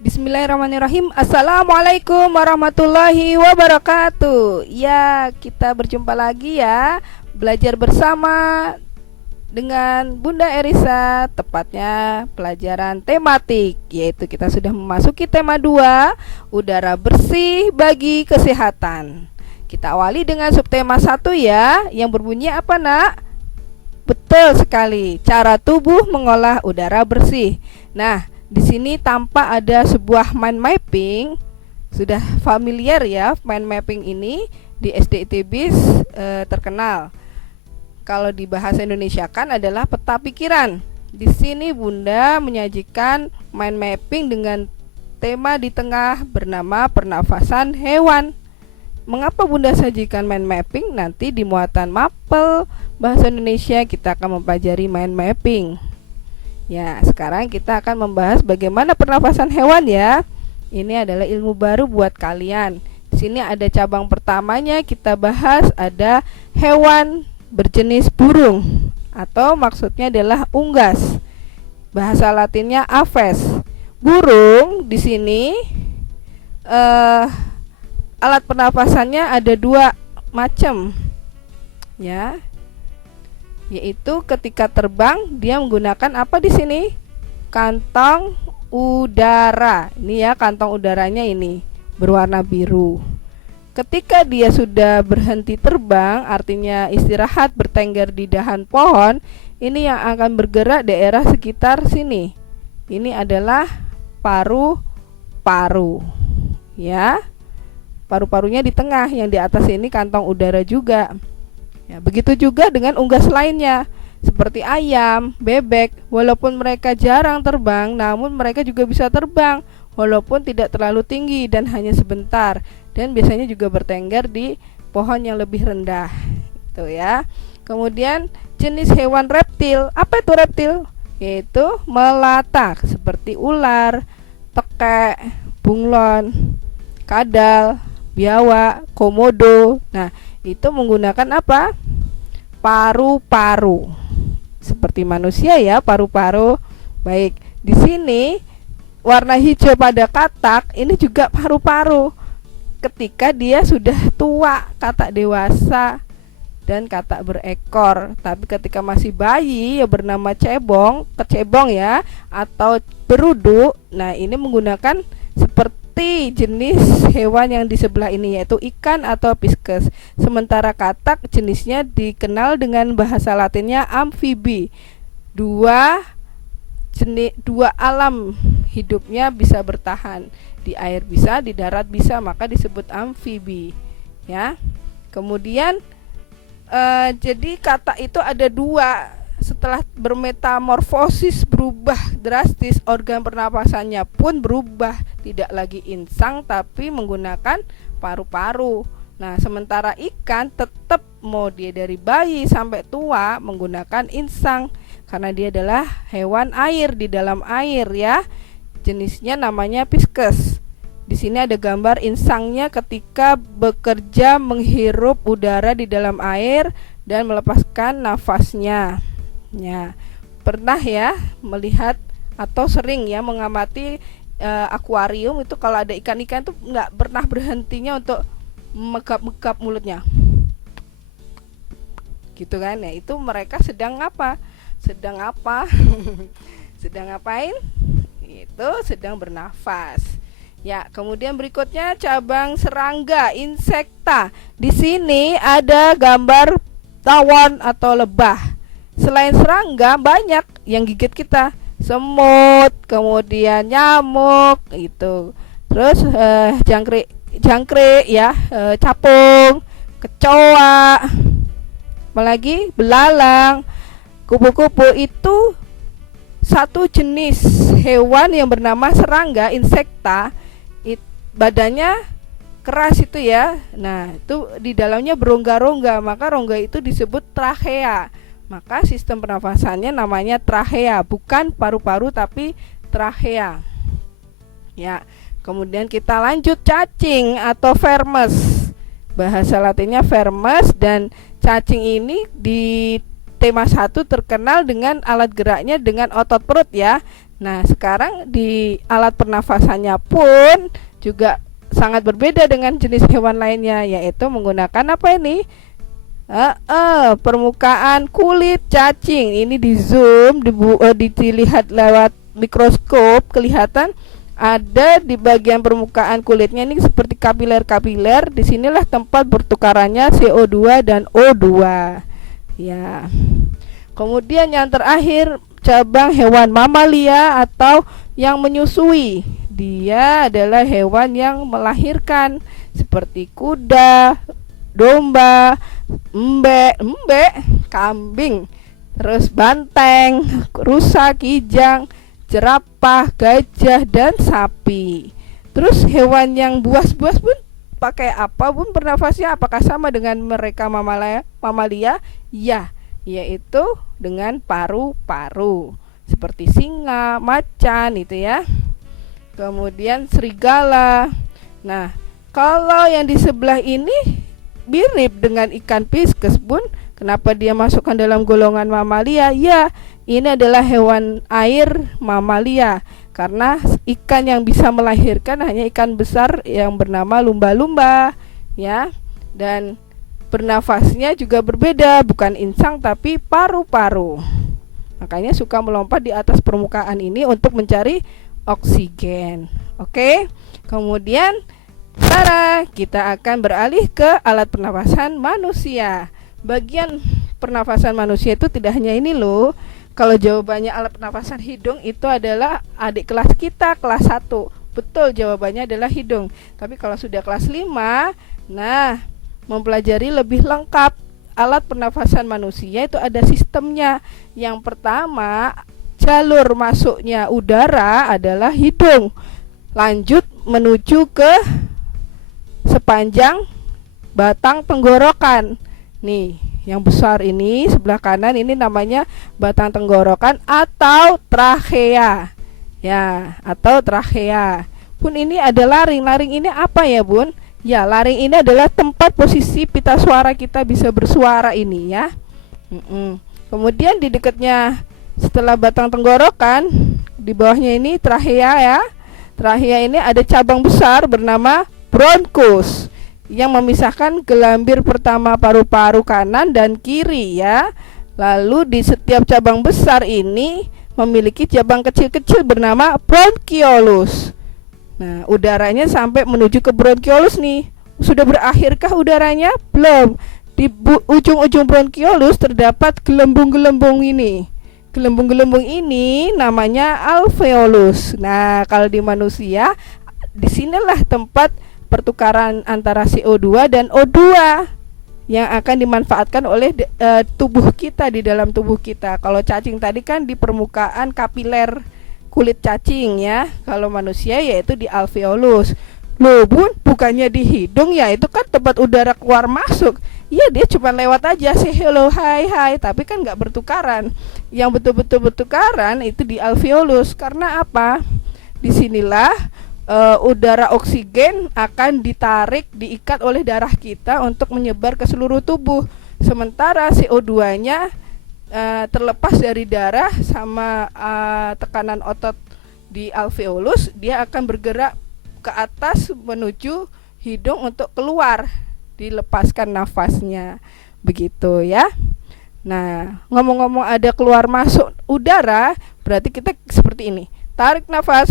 Bismillahirrahmanirrahim. Assalamualaikum warahmatullahi wabarakatuh. Ya, kita berjumpa lagi ya, belajar bersama dengan Bunda Erisa, tepatnya pelajaran tematik, yaitu kita sudah memasuki tema 2, udara bersih bagi kesehatan. Kita awali dengan subtema 1 ya, yang berbunyi apa nak? Betul sekali, cara tubuh mengolah udara bersih. Nah, di sini tampak ada sebuah mind mapping. Sudah familiar ya mind mapping ini di SD ITB terkenal. Kalau di bahasa Indonesia kan adalah peta pikiran. Di sini Bunda menyajikan mind mapping dengan tema di tengah bernama pernafasan hewan. Mengapa Bunda sajikan mind mapping? Nanti di muatan mapel bahasa Indonesia kita akan mempelajari mind mapping. Ya, sekarang kita akan membahas bagaimana pernafasan hewan ya. Ini adalah ilmu baru buat kalian. Di sini ada cabang pertamanya, kita bahas ada hewan berjenis burung atau maksudnya adalah unggas. Bahasa Latinnya aves. Burung di sini alat pernapasannya ada 2 macam. Ya. Yaitu ketika terbang dia menggunakan apa di sini? Kantong udara. Ini ya kantong udaranya ini berwarna biru. Ketika dia sudah berhenti terbang, artinya istirahat bertengger di dahan pohon, ini yang akan bergerak daerah sekitar sini. Ini adalah paru-paru. Ya. Paru-parunya di tengah, yang di atas ini kantong udara juga. Ya, begitu juga dengan unggas lainnya seperti ayam, bebek. Walaupun mereka jarang terbang, namun mereka juga bisa terbang walaupun tidak terlalu tinggi dan hanya sebentar. Dan biasanya juga bertengger di pohon yang lebih rendah. Itu ya. Kemudian jenis hewan reptil. Apa itu reptil? Yaitu melata seperti ular, tekek, bunglon, kadal, biawak, komodo. Nah, itu menggunakan apa? Paru-paru. Seperti manusia ya, paru-paru. Baik, di sini warna hijau pada katak ini juga paru-paru. Ketika dia sudah tua, katak dewasa dan katak berekor. Tapi ketika masih bayi ya bernama kecebong ya atau berudu. Nah, ini menggunakan seperti jenis hewan yang di sebelah ini yaitu ikan atau pisces. Sementara katak jenisnya dikenal dengan bahasa Latinnya amfibi. Dua alam hidupnya bisa bertahan, di air bisa, di darat bisa, maka disebut amfibi. Ya. Kemudian jadi katak itu ada 2. Setelah bermetamorfosis berubah drastis, organ pernapasannya pun berubah, tidak lagi insang tapi menggunakan paru-paru. Nah, sementara ikan tetap mau dia dari bayi sampai tua menggunakan insang karena dia adalah hewan air di dalam air ya. Jenisnya namanya pisces. Di sini ada gambar insangnya ketika bekerja menghirup udara di dalam air dan melepaskan nafasnya. Ya, pernah ya melihat atau sering ya mengamati akuarium itu kalau ada ikan-ikan itu nggak pernah berhentinya untuk megap-megap mulutnya, gitu kan? Ya itu mereka sedang apa? Sedang ngapain? Itu sedang bernafas. Ya, kemudian berikutnya cabang serangga, insekta. Di sini ada gambar tawon atau lebah. Selain serangga banyak yang gigit kita, semut, kemudian nyamuk itu. Terus jangkrik ya, capung, kecoa, apalagi belalang, kupu-kupu. Itu satu jenis hewan yang bernama serangga, insekta. Badannya keras itu ya. Nah, itu di dalamnya berongga-rongga, maka rongga itu disebut trachea. Maka sistem pernafasannya namanya trachea, bukan paru-paru tapi trachea. Ya, kemudian kita lanjut cacing atau vermes. Bahasa Latinnya vermes, dan cacing ini di tema 1 terkenal dengan alat geraknya dengan otot perut ya. Nah, sekarang di alat pernafasannya pun juga sangat berbeda dengan jenis hewan lainnya, yaitu menggunakan apa ini? Permukaan kulit cacing. Ini di zoom, dilihat lewat mikroskop, kelihatan ada di bagian permukaan kulitnya ini seperti kapiler-kapiler. Disinilah tempat bertukarannya CO2 dan O2. Ya. Kemudian yang terakhir, cabang hewan mamalia atau yang menyusui. Dia adalah hewan yang melahirkan seperti kuda, domba, kambing, terus banteng, rusa, kijang, jerapah, gajah, dan sapi. Terus hewan yang buas-buas pun pakai apa pun bernafasnya? Apakah sama dengan mereka mamalia? Ya, yaitu dengan paru-paru seperti singa, macan itu ya. Kemudian serigala. Nah, kalau yang di sebelah ini mirip dengan ikan pisces pun, kenapa dia masukkan dalam golongan mamalia? Ya, ini adalah hewan air mamalia, karena ikan yang bisa melahirkan hanya ikan besar yang bernama lumba-lumba ya. Dan bernafasnya juga berbeda, bukan insang tapi paru-paru. Makanya suka melompat di atas permukaan ini untuk mencari oksigen. Oke. Kemudian kita akan beralih ke alat pernafasan manusia. Bagian pernafasan manusia itu tidak hanya ini loh. Kalau jawabannya alat pernafasan hidung itu adalah adik kelas kita kelas 1. Betul, jawabannya adalah hidung. Tapi kalau sudah kelas 5, nah, mempelajari lebih lengkap alat pernafasan manusia itu ada sistemnya. Yang pertama, jalur masuknya udara adalah hidung. Lanjut menuju ke sepanjang batang tenggorokan. Nih, yang besar ini sebelah kanan ini namanya batang tenggorokan atau trachea. Ya, atau trachea. Bun, ini ada laring. Laring ini apa ya, Bun? Ya, laring ini adalah tempat posisi pita suara kita bisa bersuara ini ya. Kemudian di dekatnya setelah batang tenggorokan, di bawahnya ini trachea ya. Trachea ini ada cabang besar bernama bronkus yang memisahkan gelambir pertama paru-paru kanan dan kiri ya. Lalu di setiap cabang besar ini memiliki cabang kecil-kecil bernama bronkiolus. Nah, udaranya sampai menuju ke bronkiolus nih. Sudah berakhirkah udaranya? Belum. Di ujung-ujung bronkiolus terdapat gelembung-gelembung ini. Gelembung-gelembung ini namanya alveolus. Nah, kalau di manusia, disinilah tempat pertukaran antara CO2 dan O2 yang akan dimanfaatkan oleh tubuh kita, di dalam tubuh kita. Kalau cacing tadi kan di permukaan kapiler kulit cacing ya. Kalau manusia yaitu di alveolus. Loh, Bun, bukannya di hidung ya? Itu kan tempat udara keluar masuk. Iya, dia cuma lewat aja, say hello, hai, tapi kan nggak bertukaran. Yang betul-betul bertukaran itu di alveolus. Karena apa? Disinilah udara oksigen akan ditarik, diikat oleh darah kita untuk menyebar ke seluruh tubuh. Sementara CO2-nya terlepas dari darah sama tekanan otot di alveolus, dia akan bergerak ke atas menuju hidung untuk keluar, dilepaskan nafasnya. Begitu ya. Nah, ngomong-ngomong ada keluar masuk udara, berarti kita seperti ini. Tarik nafas,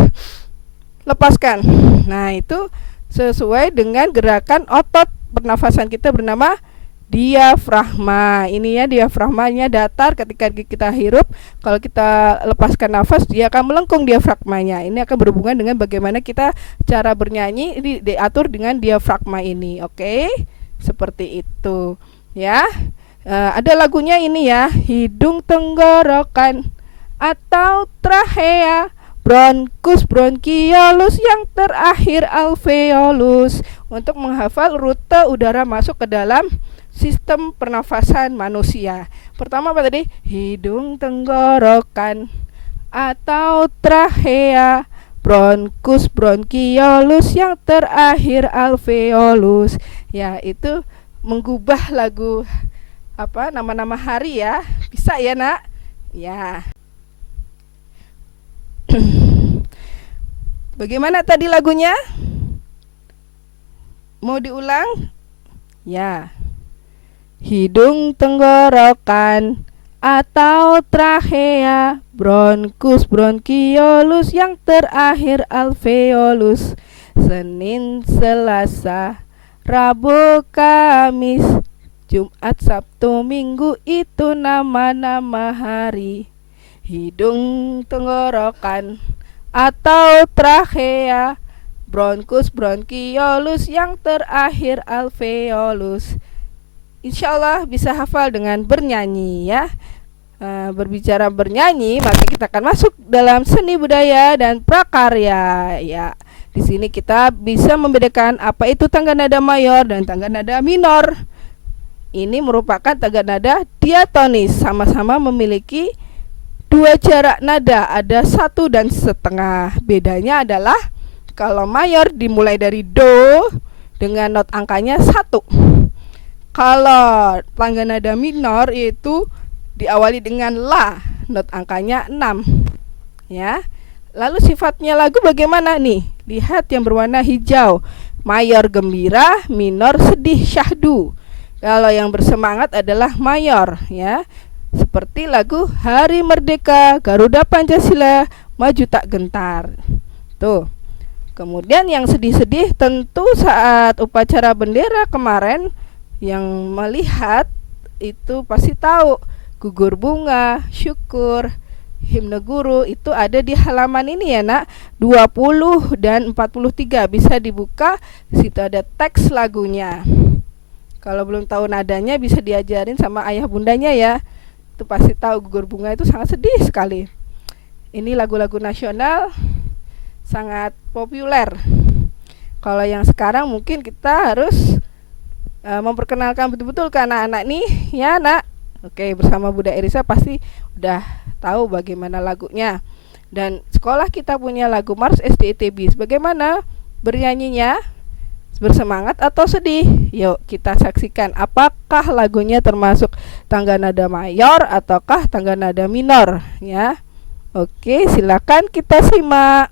lepaskan. Nah, itu sesuai dengan gerakan otot pernafasan kita bernama diafragma. Ini ya, diafragmanya datar ketika kita hirup. Kalau kita lepaskan nafas, dia akan melengkung diafragmanya. Ini akan berhubungan dengan bagaimana kita cara bernyanyi, ini diatur dengan diafragma ini. Oke, seperti itu ya. Ada lagunya ini ya, hidung tenggorokan atau trachea, bronkus, bronkiolus, yang terakhir alveolus. Untuk menghafal rute udara masuk ke dalam sistem pernafasan manusia. Pertama apa tadi? Hidung tenggorokan atau trachea, bronkus, bronkiolus, yang terakhir alveolus. Ya, itu menggubah lagu nama-nama hari ya. Bisa ya, Nak? Ya. Bagaimana tadi lagunya? Mau diulang? Ya. Hidung, tenggorokan, atau trachea, bronkus, bronkiolus, yang terakhir alveolus. Senin, Selasa, Rabu, Kamis, Jumat, Sabtu, Minggu, itu nama-nama hari. Hidung, tenggorokan, atau trachea, bronkus, bronkiolus, yang terakhir alveolus. Insya Allah bisa hafal dengan bernyanyi ya. Berbicara bernyanyi, maka kita akan masuk dalam seni budaya dan prakarya ya. Di sini kita bisa membedakan apa itu tangga nada mayor dan tangga nada minor. Ini merupakan tangga nada diatonis, sama-sama memiliki dua jarak nada, ada 1,5 dan bedanya adalah kalau mayor dimulai dari do dengan not angkanya 1. Kalau tangga nada minor itu diawali dengan la, not angkanya 6 ya. Lalu sifatnya lagu bagaimana nih? Lihat yang berwarna hijau, mayor gembira, minor sedih, syahdu. Kalau yang bersemangat adalah mayor ya. Seperti lagu Hari Merdeka, Garuda Pancasila, Maju Tak Gentar. Tuh. Kemudian yang sedih-sedih tentu saat upacara bendera kemarin, yang melihat itu pasti tahu gugur bunga, syukur, himne guru itu ada di halaman ini ya nak, 20 dan 43 bisa dibuka, di situ ada teks lagunya. Kalau belum tahu nadanya bisa diajarin sama ayah bundanya ya. Itu pasti tahu gugur bunga itu sangat sedih sekali. Ini lagu-lagu nasional sangat populer. Kalau yang sekarang mungkin kita harus memperkenalkan betul-betul ke anak-anak nih ya nak. Oke, bersama Bunda Erisa pasti udah tahu bagaimana lagunya. Dan sekolah kita punya lagu Mars SDITB. Bagaimana bernyanyinya? Bersemangat atau sedih? Yuk kita saksikan apakah lagunya termasuk tangga nada mayor ataukah tangga nada minor ya. Oke, silakan kita simak.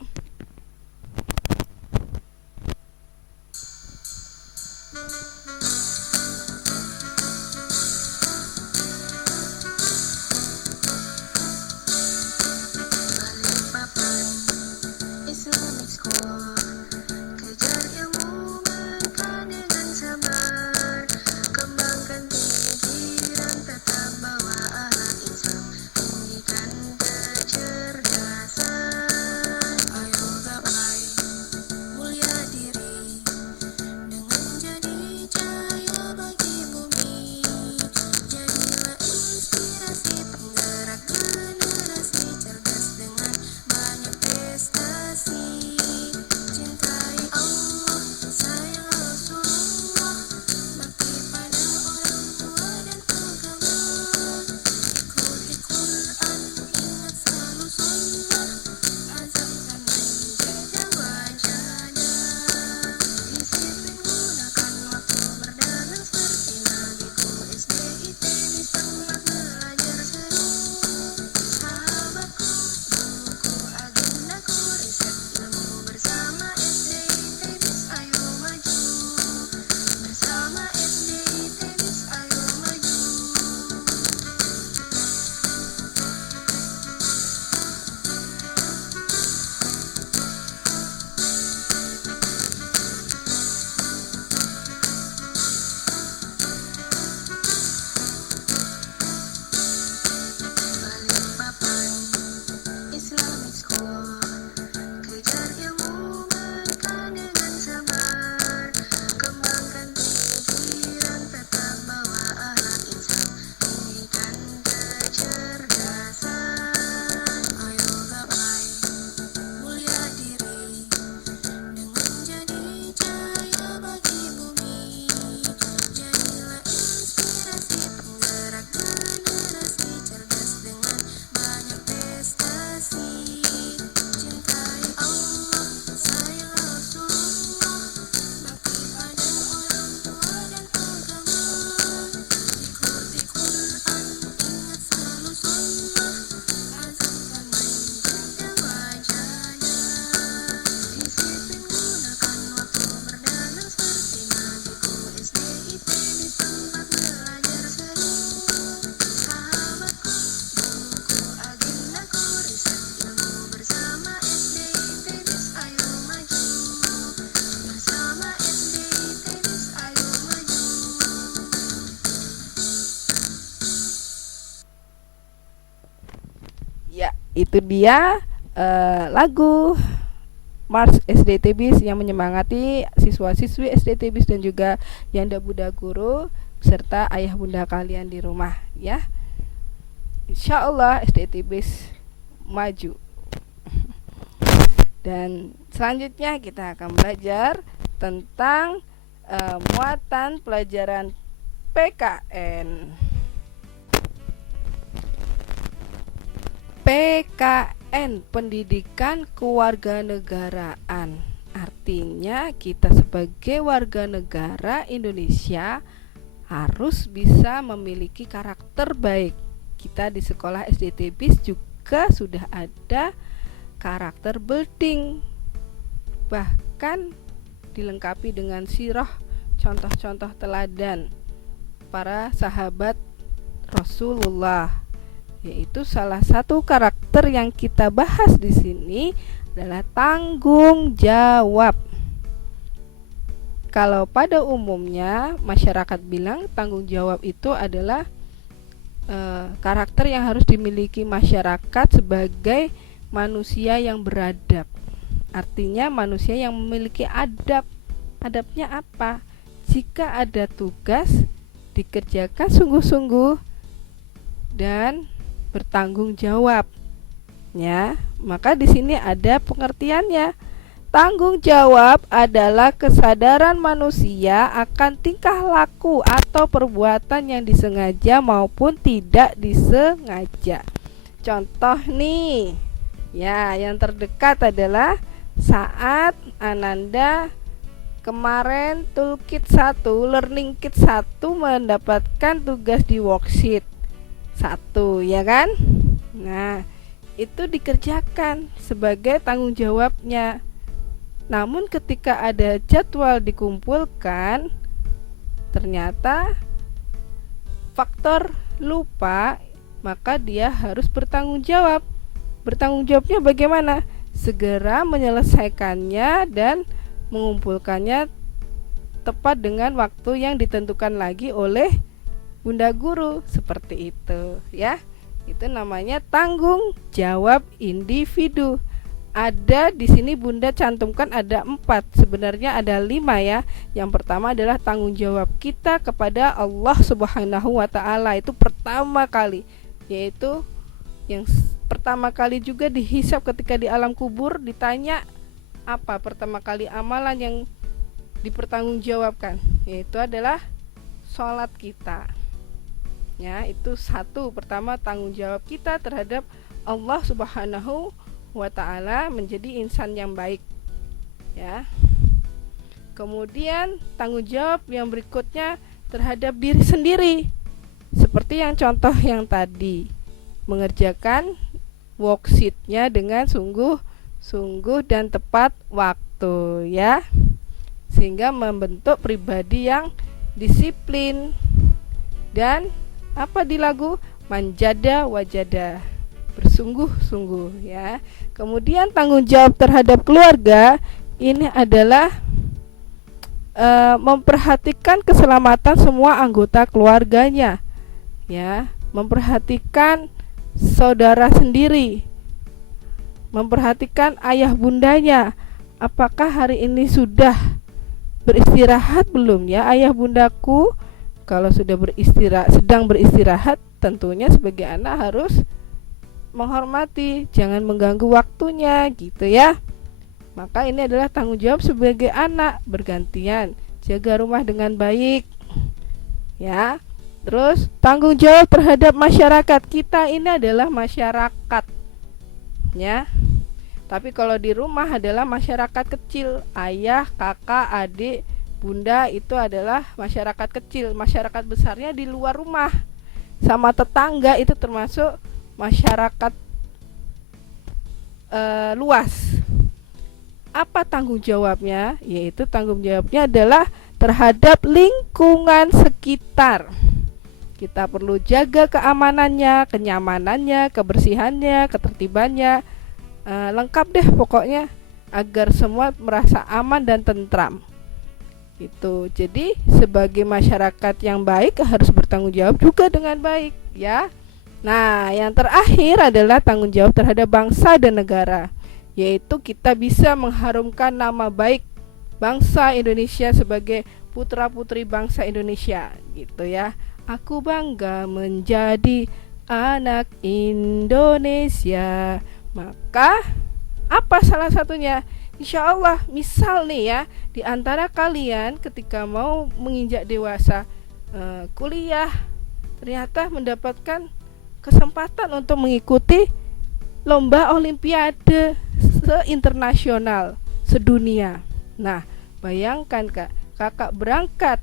Itu dia lagu Mars SD Tebis yang menyemangati siswa-siswi SD Tebis dan juga Yanda Bunda Guru serta ayah bunda kalian di rumah ya. Insya Allah SD Tebis maju. Dan selanjutnya kita akan belajar tentang muatan pelajaran PKN. PKN, Pendidikan Kewarganegaraan. Artinya kita sebagai warga negara Indonesia harus bisa memiliki karakter baik. Kita di sekolah SD Tebis juga sudah ada karakter building, bahkan dilengkapi dengan sirah, contoh-contoh teladan para sahabat Rasulullah, yaitu salah satu karakter yang kita bahas di sini adalah tanggung jawab. Kalau pada umumnya masyarakat bilang tanggung jawab itu adalah karakter yang harus dimiliki masyarakat sebagai manusia yang beradab. Artinya manusia yang memiliki adab. Adabnya apa? Jika ada tugas dikerjakan sungguh-sungguh dan bertanggung jawab. Ya, maka di sini ada pengertiannya. Tanggung jawab adalah kesadaran manusia akan tingkah laku atau perbuatan yang disengaja maupun tidak disengaja. Contoh nih, ya, yang terdekat adalah saat Ananda kemarin Toolkit 1, Learning Kit 1 mendapatkan tugas di worksheet 1, ya kan? Nah, itu dikerjakan sebagai tanggung jawabnya. Namun ketika ada jadwal dikumpulkan, ternyata faktor lupa, maka dia harus bertanggung jawab. Bertanggung jawabnya bagaimana? Segera menyelesaikannya dan mengumpulkannya tepat dengan waktu yang ditentukan lagi oleh Bunda Guru. Seperti itu ya. Itu namanya tanggung jawab individu. Ada di sini Bunda cantumkan ada 4, sebenarnya ada 5 ya. Yang pertama adalah tanggung jawab kita kepada Allah Subhanahu wa Ta'ala. Itu pertama kali, yaitu yang pertama kali juga dihisab ketika di alam kubur, ditanya apa pertama kali amalan yang dipertanggungjawabkan, yaitu adalah sholat kita. Ya, itu satu, pertama tanggung jawab kita terhadap Allah Subhanahu wa Ta'ala menjadi insan yang baik. Ya. Kemudian tanggung jawab yang berikutnya terhadap diri sendiri. Seperti yang contoh yang tadi, mengerjakan worksheet-nya dengan sungguh-sungguh dan tepat waktu ya. Sehingga membentuk pribadi yang disiplin. Dan apa di lagu manjada wajada, bersungguh-sungguh ya. Kemudian tanggung jawab terhadap keluarga ini adalah memperhatikan keselamatan semua anggota keluarganya ya, memperhatikan saudara sendiri, memperhatikan ayah bundanya, apakah hari ini sudah beristirahat belum ya ayah bundaku. Kalau sudah sedang beristirahat, tentunya sebagai anak harus menghormati, jangan mengganggu waktunya gitu ya. Maka ini adalah tanggung jawab sebagai anak, bergantian jaga rumah dengan baik ya. Terus tanggung jawab terhadap masyarakat, kita ini adalah masyarakat ya. Tapi kalau di rumah adalah masyarakat kecil, ayah, kakak, adik, bunda, itu adalah masyarakat kecil. Masyarakat besarnya di luar rumah sama tetangga, itu termasuk masyarakat luas. Apa tanggung jawabnya? Yaitu tanggung jawabnya adalah terhadap lingkungan sekitar. Kita perlu jaga keamanannya, kenyamanannya, kebersihannya, ketertibannya, lengkap deh pokoknya, agar semua merasa aman dan tentram. Itu. Jadi sebagai masyarakat yang baik harus bertanggung jawab juga dengan baik ya. Nah, yang terakhir adalah tanggung jawab terhadap bangsa dan negara, yaitu kita bisa mengharumkan nama baik bangsa Indonesia sebagai putra-putri bangsa Indonesia, gitu ya. Aku bangga menjadi anak Indonesia. Maka apa salah satunya? Insya Allah, misal nih ya, di antara kalian ketika mau menginjak dewasa, kuliah, ternyata mendapatkan kesempatan untuk mengikuti lomba olimpiade se-internasional, sedunia. Nah, bayangkan kakak berangkat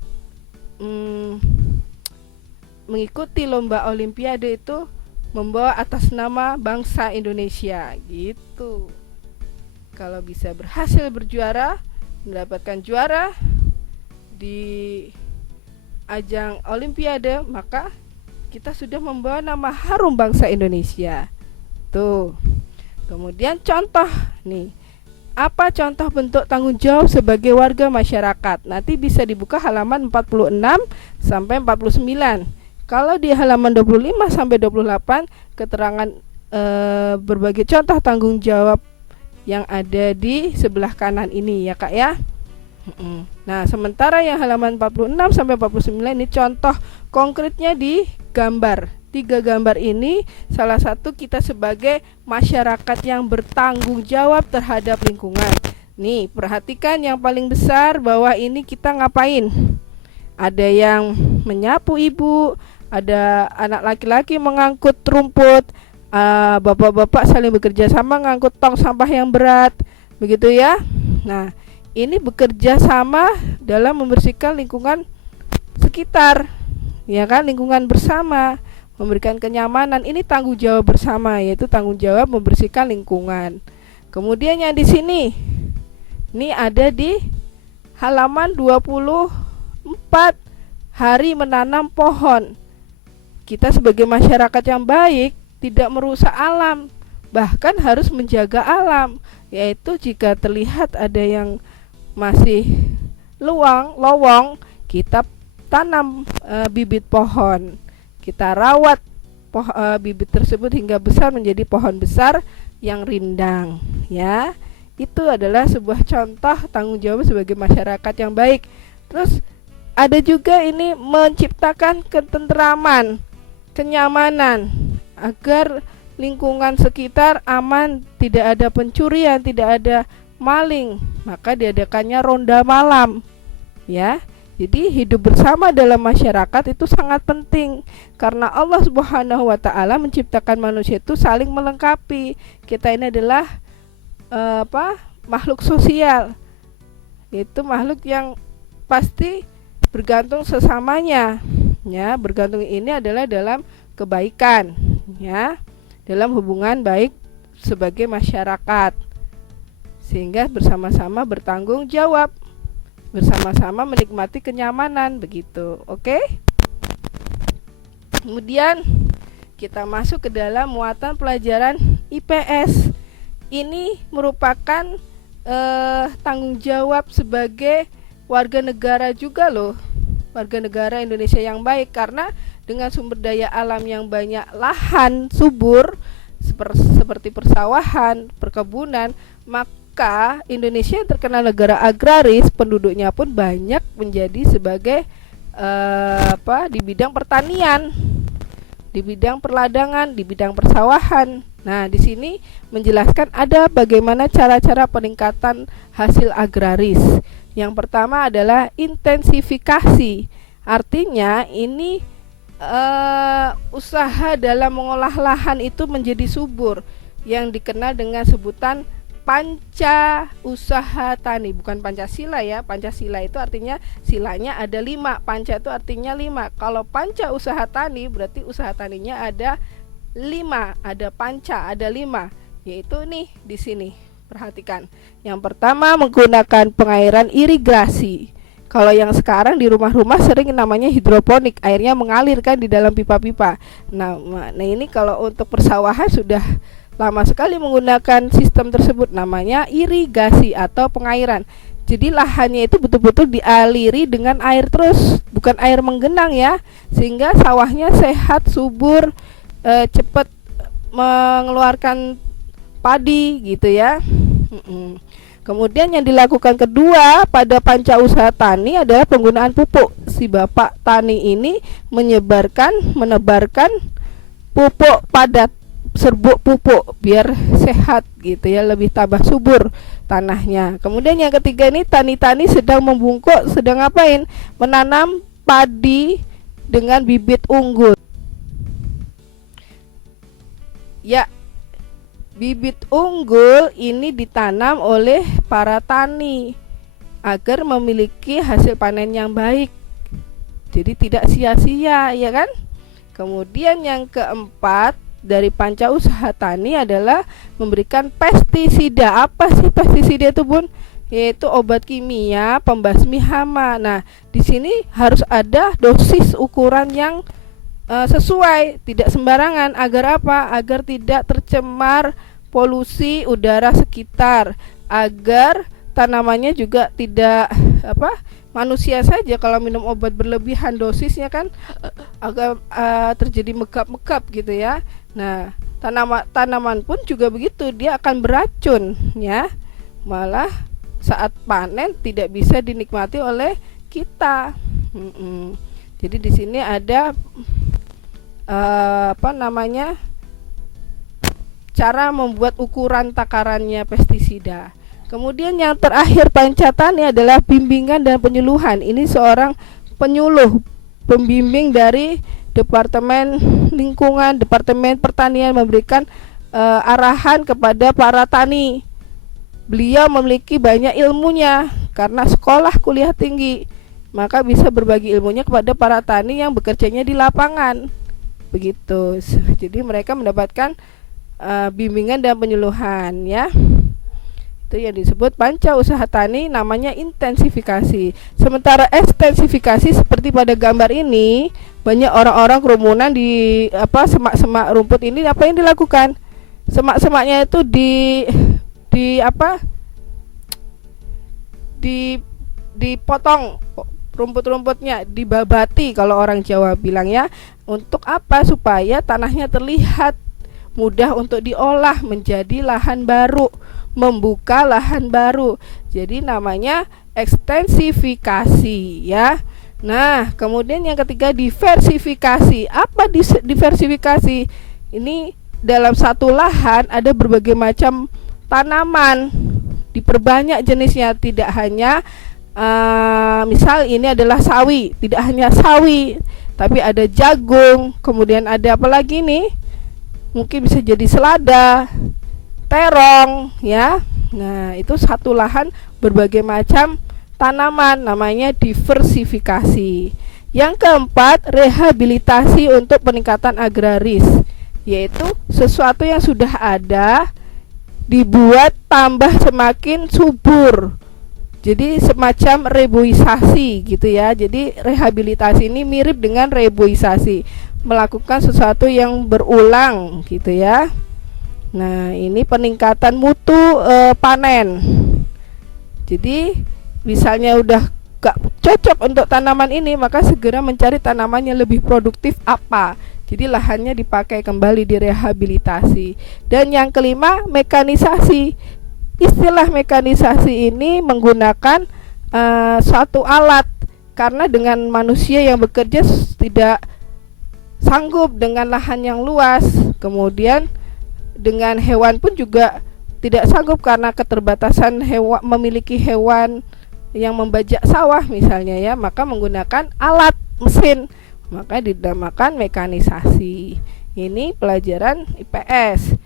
mengikuti lomba olimpiade itu membawa atas nama bangsa Indonesia, gitu. Kalau bisa berhasil berjuara, mendapatkan juara di ajang olimpiade, maka kita sudah membawa nama harum bangsa Indonesia. Tuh. Kemudian contoh nih. Apa contoh bentuk tanggung jawab sebagai warga masyarakat? Nanti bisa dibuka halaman 46 sampai 49. Kalau di halaman 25 sampai 28 keterangan berbagai contoh tanggung jawab yang ada di sebelah kanan ini ya Kak ya. Nah, sementara yang halaman 46 sampai 49 ini contoh konkretnya di gambar. 3 gambar ini salah satu kita sebagai masyarakat yang bertanggung jawab terhadap lingkungan. Nih, perhatikan yang paling besar bahwa ini kita ngapain? Ada yang menyapu ibu, ada anak laki-laki mengangkut rumput, bapak-bapak saling bekerja sama mengangkut tong sampah yang berat, begitu ya. Nah, ini bekerja sama dalam membersihkan lingkungan sekitar, ya kan, lingkungan bersama, memberikan kenyamanan. Ini tanggung jawab bersama, yaitu tanggung jawab membersihkan lingkungan. Kemudian yang di sini, ini ada di halaman 24, hari menanam pohon. Kita sebagai masyarakat yang baik tidak merusak alam, bahkan harus menjaga alam, yaitu jika terlihat ada yang masih lowong, kita tanam bibit pohon, kita rawat bibit tersebut hingga besar menjadi pohon besar yang rindang, ya. Itu adalah sebuah contoh tanggung jawab sebagai masyarakat yang baik. Terus ada juga ini menciptakan ketentraman, kenyamanan agar lingkungan sekitar aman, tidak ada pencurian, tidak ada maling, maka diadakannya ronda malam, ya. Jadi hidup bersama dalam masyarakat itu sangat penting karena Allah Subhanahu wa taala menciptakan manusia itu saling melengkapi. Kita ini adalah makhluk sosial. Itu makhluk yang pasti bergantung sesamanya, ya. Bergantung ini adalah dalam kebaikan, ya. Dalam hubungan baik sebagai masyarakat. Sehingga bersama-sama bertanggung jawab, bersama-sama menikmati kenyamanan, begitu. Oke? Kemudian kita masuk ke dalam muatan pelajaran IPS. Ini merupakan tanggung jawab sebagai warga negara juga loh. Warga negara Indonesia yang baik, karena dengan sumber daya alam yang banyak, lahan subur seperti persawahan, perkebunan, maka Indonesia yang terkenal negara agraris, penduduknya pun banyak menjadi sebagai di bidang pertanian, di bidang perladangan, di bidang persawahan. Nah, di sini menjelaskan ada bagaimana cara-cara peningkatan hasil agraris. Yang pertama adalah intensifikasi. Artinya ini usaha dalam mengolah lahan itu menjadi subur, yang dikenal dengan sebutan panca usaha tani, bukan Pancasila ya. Pancasila itu artinya silanya ada 5, panca itu artinya 5. Kalau panca usaha tani berarti usaha taninya ada 5, ada panca, ada 5, yaitu nih di sini. Perhatikan. Yang pertama menggunakan pengairan irigasi. Kalau yang sekarang di rumah-rumah sering namanya hidroponik, airnya mengalir kan di dalam pipa-pipa. Nah, ini kalau untuk persawahan sudah lama sekali menggunakan sistem tersebut, namanya irigasi atau pengairan. Jadi lahannya itu betul-betul dialiri dengan air terus, bukan air menggenang ya, sehingga sawahnya sehat, subur, cepat mengeluarkan padi gitu ya. Kemudian yang dilakukan kedua pada panca usaha tani adalah penggunaan pupuk. Si bapak tani ini menebarkan pupuk pada serbuk pupuk biar sehat gitu ya, lebih tambah subur tanahnya. Kemudian yang ketiga ini tani-tani sedang membungkuk, sedang ngapain? Menanam padi dengan bibit unggul. Ya, bibit unggul ini ditanam oleh para tani agar memiliki hasil panen yang baik. Jadi tidak sia-sia, ya kan? Kemudian yang keempat dari panca usaha tani adalah memberikan pestisida. Apa sih pestisida itu, Bun? Yaitu obat kimia pembasmi hama. Nah, di sini harus ada dosis ukuran yang sesuai, tidak sembarangan. Agar apa? Agar tidak tercemar polusi udara sekitar, agar tanamannya juga tidak manusia saja kalau minum obat berlebihan dosisnya kan agak terjadi megap-megap gitu ya. Nah, tanaman pun juga begitu, dia akan beracun ya. Malah saat panen tidak bisa dinikmati oleh kita. Jadi di sini ada cara membuat ukuran takarannya pestisida. Kemudian yang terakhir panca tani adalah bimbingan dan penyuluhan. Ini seorang penyuluh, pembimbing dari Departemen Lingkungan, Departemen Pertanian memberikan arahan kepada para tani. Beliau memiliki banyak ilmunya karena sekolah kuliah tinggi, maka bisa berbagi ilmunya kepada para tani yang bekerjanya di lapangan. Begitu. Jadi mereka mendapatkan bimbingan dan penyuluhan ya. Itu yang disebut panca usaha tani, namanya intensifikasi. Sementara ekstensifikasi seperti pada gambar ini, banyak orang-orang kerumunan di semak-semak rumput ini. Apa yang dilakukan? Semak-semaknya itu dipotong, rumput-rumputnya dibabati kalau orang Jawa bilang ya. Untuk apa? Supaya tanahnya terlihat mudah untuk diolah menjadi lahan baru, membuka lahan baru. Jadi namanya ekstensifikasi ya. Nah, kemudian yang ketiga diversifikasi. Apa diversifikasi? Ini dalam satu lahan ada berbagai macam tanaman, diperbanyak jenisnya, tidak hanya misal ini adalah sawi, tidak hanya sawi, tapi ada jagung, kemudian ada apa lagi nih? Mungkin bisa jadi selada, terong ya. Nah, itu satu lahan berbagai macam tanaman, namanya diversifikasi. Yang keempat, rehabilitasi untuk peningkatan agraris, yaitu sesuatu yang sudah ada dibuat tambah semakin subur. Jadi semacam reboisasi gitu ya. Jadi rehabilitasi ini mirip dengan reboisasi, melakukan sesuatu yang berulang gitu ya. Nah, ini peningkatan mutu panen. Jadi misalnya udah gak cocok untuk tanaman ini, maka segera mencari tanaman yang lebih produktif apa. Jadi lahannya dipakai kembali, direhabilitasi. Dan yang kelima, mekanisasi. Istilah mekanisasi ini menggunakan suatu alat, karena dengan manusia yang bekerja tidak sanggup dengan lahan yang luas. Kemudian dengan hewan pun juga tidak sanggup karena keterbatasan memiliki hewan yang membajak sawah misalnya ya, maka menggunakan alat mesin, maka dinamakan mekanisasi. Ini pelajaran IPS.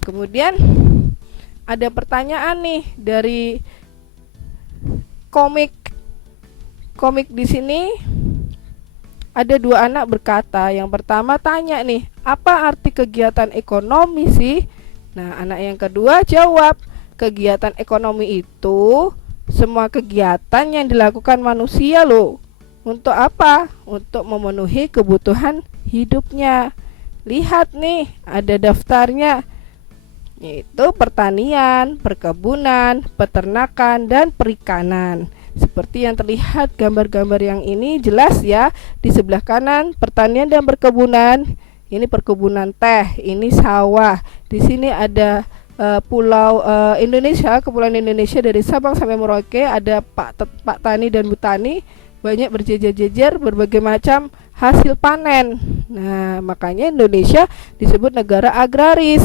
Kemudian ada pertanyaan nih dari komik di sini. Ada dua anak berkata, yang pertama tanya nih, apa arti kegiatan ekonomi sih? Nah, anak yang kedua jawab, kegiatan ekonomi itu semua kegiatan yang dilakukan manusia loh. Untuk apa? Untuk memenuhi kebutuhan hidupnya. Lihat nih, ada daftarnya, yaitu pertanian, perkebunan, peternakan, dan perikanan. Seperti yang terlihat gambar-gambar yang ini jelas ya. Di sebelah kanan pertanian dan perkebunan, ini perkebunan teh, ini sawah. Di sini ada pulau Indonesia, kepulauan Indonesia dari Sabang sampai Merauke, ada Pak Tani dan Bu Tani, banyak berjejer-jejer berbagai macam hasil panen. Nah, makanya Indonesia disebut negara agraris.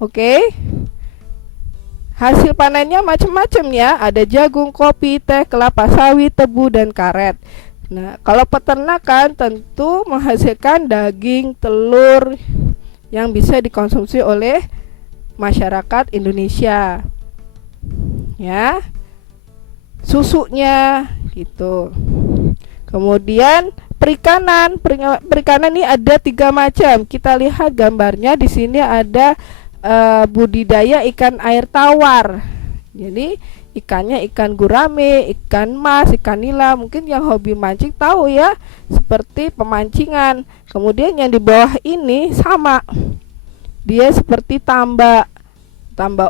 Oke. Hasil panennya macam-macam ya, ada jagung, kopi, teh, kelapa sawit, tebu, dan karet. Nah, kalau peternakan tentu menghasilkan daging, telur yang bisa dikonsumsi oleh masyarakat Indonesia. Ya. Susunya gitu. Kemudian perikanan ini ada 3 macam. Kita lihat gambarnya di sini ada budidaya ikan air tawar. Jadi ikannya ikan gurame, ikan mas, ikan nila. Mungkin yang hobi mancing tahu ya, seperti pemancingan. Kemudian yang di bawah ini sama, dia seperti tambak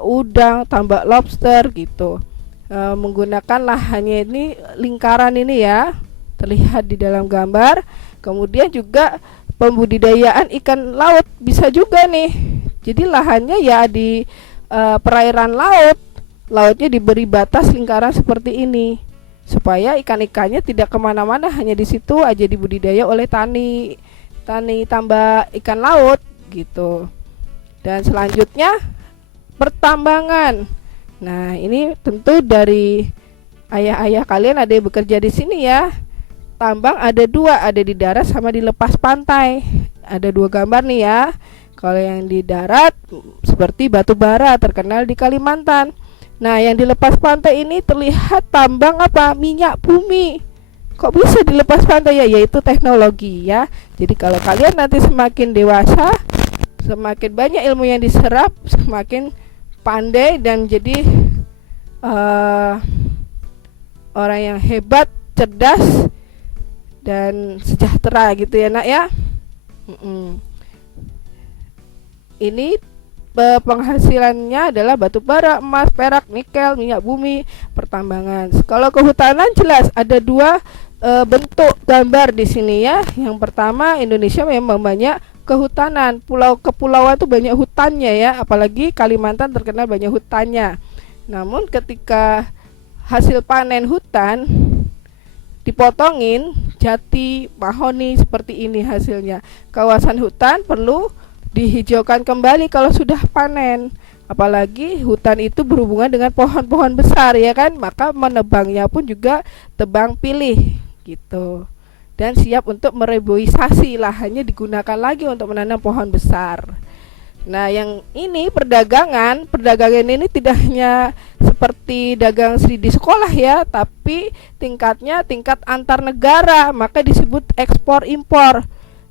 udang, tambak lobster gitu. Menggunakan lahannya ini lingkaran ini ya, terlihat di dalam gambar. Kemudian juga pembudidayaan ikan laut bisa juga nih. Jadi lahannya ya di perairan laut, lautnya diberi batas lingkaran seperti ini, supaya ikan-ikannya tidak kemana-mana, hanya di situ aja dibudidaya oleh tani tambak ikan laut gitu. Dan selanjutnya pertambangan. Nah, ini tentu dari ayah-ayah kalian ada yang bekerja di sini ya. Tambang ada 2, ada di darat sama di lepas pantai. Ada 2 gambar nih ya. Kalau yang di darat seperti batu bara terkenal di Kalimantan. Nah, yang di lepas pantai ini terlihat tambang apa? Minyak bumi. Kok bisa di lepas pantai ya? Yaitu teknologi ya. Jadi kalau kalian nanti semakin dewasa, semakin banyak ilmu yang diserap, semakin pandai dan jadi orang yang hebat, cerdas, dan sejahtera gitu ya nak ya. Ini penghasilannya adalah batu bara, emas, perak, nikel, minyak bumi, pertambangan. Kalau kehutanan jelas ada 2 bentuk gambar di sini ya. Yang pertama, Indonesia memang banyak kehutanan. Kepulauan itu banyak hutannya ya, apalagi Kalimantan terkenal banyak hutannya. Namun ketika hasil panen hutan dipotongin, jati, mahoni seperti ini hasilnya. Kawasan hutan perlu dihijaukan kembali kalau sudah panen. Apalagi hutan itu berhubungan dengan pohon-pohon besar ya kan, maka menebangnya pun juga tebang pilih gitu. Dan siap untuk mereboisasi, lahannya digunakan lagi untuk menanam pohon besar. Nah, yang ini perdagangan ini tidak hanya seperti dagang di sekolah ya, tapi tingkatnya tingkat antar negara, maka disebut ekspor impor.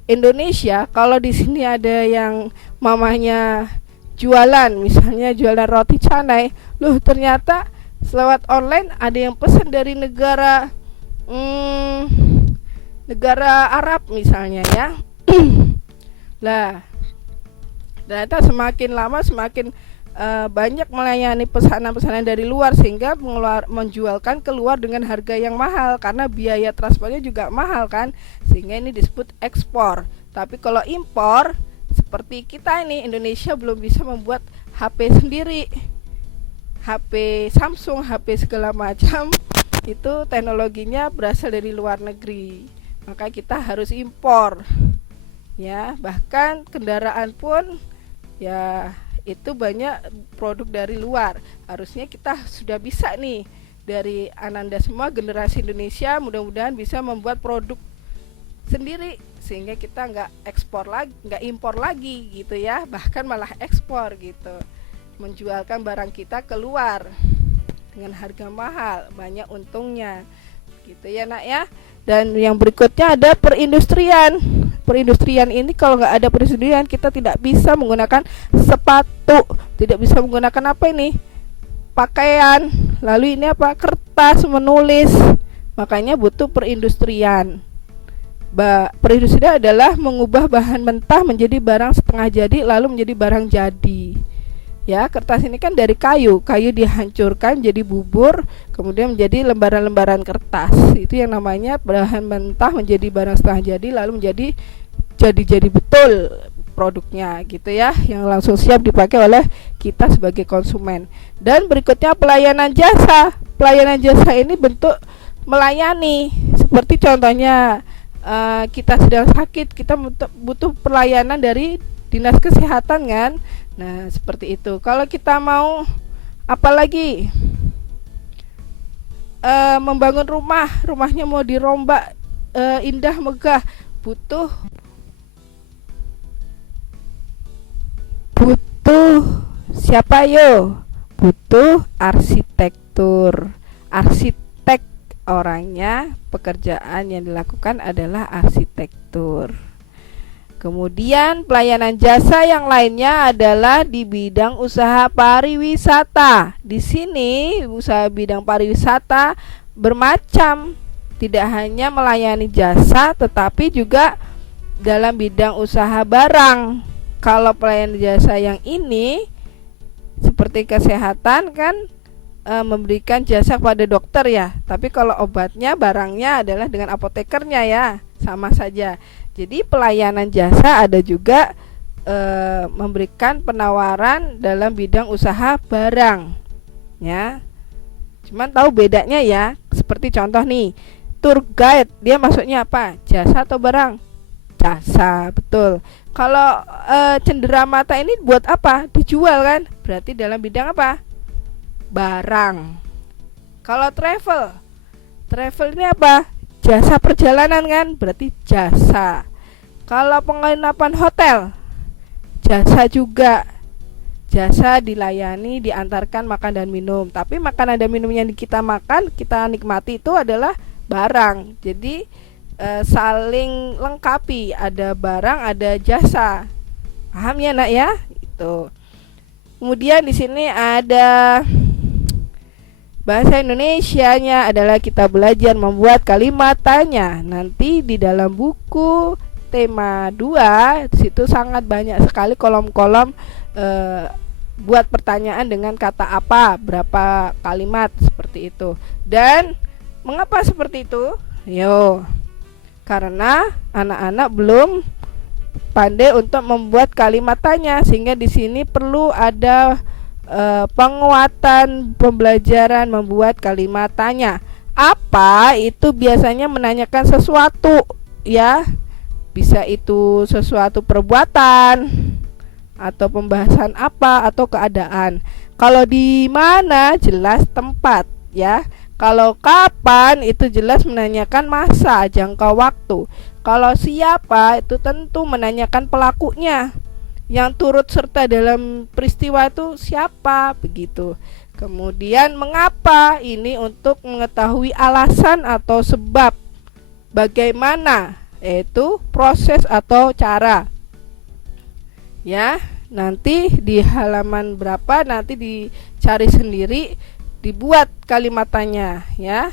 Indonesia kalau di sini ada yang mamanya jualan, misalnya jualan roti canai, loh ternyata lewat online ada yang pesan dari negara Arab misalnya ya. Lah, ternyata semakin lama semakin banyak melayani pesanan-pesanan dari luar, sehingga menjualkan keluar dengan harga yang mahal karena biaya transportnya juga mahal kan, sehingga ini disebut ekspor. Tapi kalau impor seperti kita ini, Indonesia belum bisa membuat HP sendiri, HP Samsung, HP segala macam itu teknologinya berasal dari luar negeri, maka kita harus impor ya. Bahkan kendaraan pun ya itu banyak produk dari luar. Harusnya kita sudah bisa nih, dari Ananda semua generasi Indonesia mudah-mudahan bisa membuat produk sendiri, sehingga kita nggak ekspor lagi, nggak impor lagi gitu ya, bahkan malah ekspor gitu, menjualkan barang kita keluar dengan harga mahal, banyak untungnya gitu ya nak ya. Dan yang berikutnya ada perindustrian. Perindustrian ini kalau nggak ada perindustrian, kita tidak bisa menggunakan sepatu, tidak bisa menggunakan apa ini, pakaian, lalu ini apa, kertas, menulis. Makanya butuh perindustrian. Perindustrian adalah mengubah bahan mentah menjadi barang setengah jadi lalu menjadi barang jadi. Ya, kertas ini kan dari kayu dihancurkan jadi bubur, kemudian menjadi lembaran-lembaran kertas. Itu yang namanya bahan mentah menjadi barang setengah jadi lalu menjadi jadi betul produknya gitu ya, yang langsung siap dipakai oleh kita sebagai konsumen. Dan berikutnya pelayanan jasa. Pelayanan jasa ini bentuk melayani, seperti contohnya kita sedang sakit, kita butuh pelayanan dari dinas kesehatan kan. Nah seperti itu. Kalau kita mau apalagi membangun rumahnya mau dirombak indah megah, butuh siapa yo? Butuh arsitektur. Arsitek orangnya, pekerjaan yang dilakukan adalah arsitektur. Kemudian pelayanan jasa yang lainnya adalah di bidang usaha pariwisata. Di sini usaha bidang pariwisata bermacam, tidak hanya melayani jasa tetapi juga dalam bidang usaha barang. Kalau pelayanan jasa yang ini seperti kesehatan kan memberikan jasa kepada dokter ya, tapi kalau obatnya barangnya adalah dengan apotekernya ya, sama saja. Jadi pelayanan jasa ada juga memberikan penawaran dalam bidang usaha barang ya. Cuman tahu bedanya ya, seperti contoh nih, tour guide, dia masuknya apa? Jasa atau barang? Jasa, betul. Kalau cenderamata ini buat apa? Dijual kan? Berarti dalam bidang apa? Barang. Kalau travel ini apa? Jasa perjalanan kan? Berarti jasa. Kalau penginapan hotel, jasa juga. Jasa dilayani, diantarkan makan dan minum. Tapi makanan dan minum yang kita makan, kita nikmati itu adalah barang. Jadi saling lengkapi, ada barang, ada jasa. Paham ya nak ya? Itu. Kemudian di sini ada bahasa Indonesianya, adalah kita belajar membuat kalimat tanya. Nanti di dalam buku tema 2 di situ sangat banyak sekali kolom-kolom buat pertanyaan dengan kata apa, berapa kalimat seperti itu. Dan mengapa seperti itu? Karena anak-anak belum pandai untuk membuat kalimat tanya, sehingga di sini perlu ada penguatan pembelajaran membuat kalimat tanya. Apa itu biasanya menanyakan sesuatu ya, bisa itu sesuatu perbuatan atau pembahasan apa atau keadaan. Kalau di mana jelas tempat ya. Kalau kapan itu jelas menanyakan masa, jangka waktu. Kalau siapa itu tentu menanyakan pelakunya, yang turut serta dalam peristiwa itu siapa, begitu. Kemudian mengapa, ini untuk mengetahui alasan atau sebab. Bagaimana, yaitu proses atau cara. Ya, nanti di halaman berapa nanti dicari sendiri, dibuat kalimat tanya ya.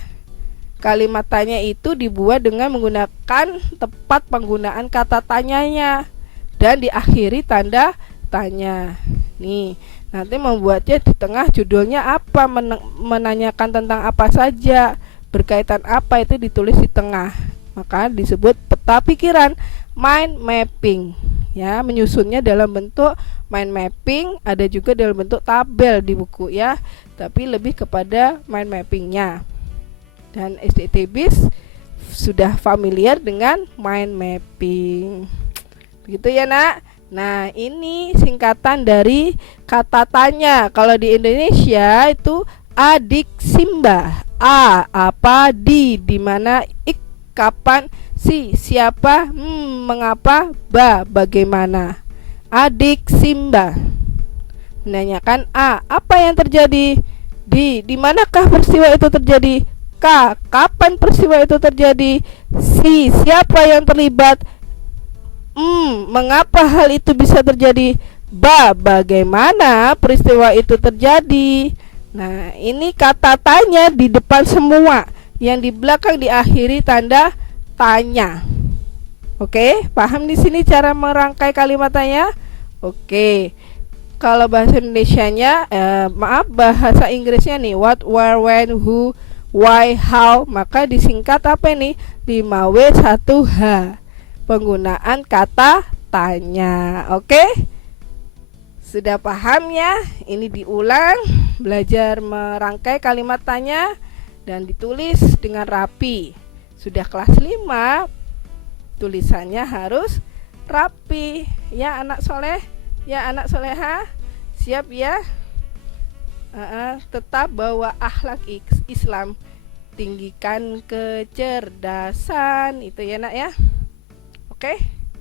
Kalimat tanya itu dibuat dengan menggunakan tepat penggunaan kata tanyanya dan diakhiri tanda tanya. Nih, nanti membuatnya di tengah judulnya apa, menanyakan tentang apa saja, berkaitan apa, itu ditulis di tengah. Maka disebut peta pikiran, mind mapping. Ya, menyusunnya dalam bentuk mind mapping, ada juga dalam bentuk tabel di buku ya, tapi lebih kepada mind mappingnya. Dan SDTBIS sudah familiar dengan mind mapping, begitu ya nak. Nah ini singkatan dari kata tanya. Kalau di Indonesia itu adik Simba. A apa, di mana, ik kapan, si siapa, mengapa, ba bagaimana. Adik Simba menanyakan A, apa yang terjadi? Di manakah peristiwa itu terjadi? K, kapan peristiwa itu terjadi? Si, siapa yang terlibat? Mengapa hal itu bisa terjadi? Ba, bagaimana peristiwa itu terjadi? Nah, ini kata tanya di depan semua, yang di belakang diakhiri tanda tanya. Oke, paham di sini cara merangkai kalimat tanya? Oke. Kalau bahasa Indonesianya, bahasa Inggrisnya nih, what, where, when, who, why, how, maka disingkat apa nih? 5W1H. penggunaan kata tanya. Oke? Sudah paham ya? Ini diulang, belajar merangkai kalimat tanya dan ditulis dengan rapi. Sudah kelas 5, tulisannya harus rapi. Ya anak soleh, ya anak soleha, siap ya? Tetap bawa akhlak Islam, tinggikan kecerdasan, itu ya nak ya. Oke,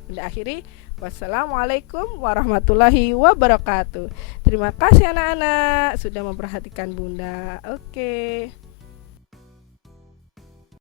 Bunda akhiri. Wassalamualaikum warahmatullahi wabarakatuh. Terima kasih anak-anak sudah memperhatikan Bunda. Oke.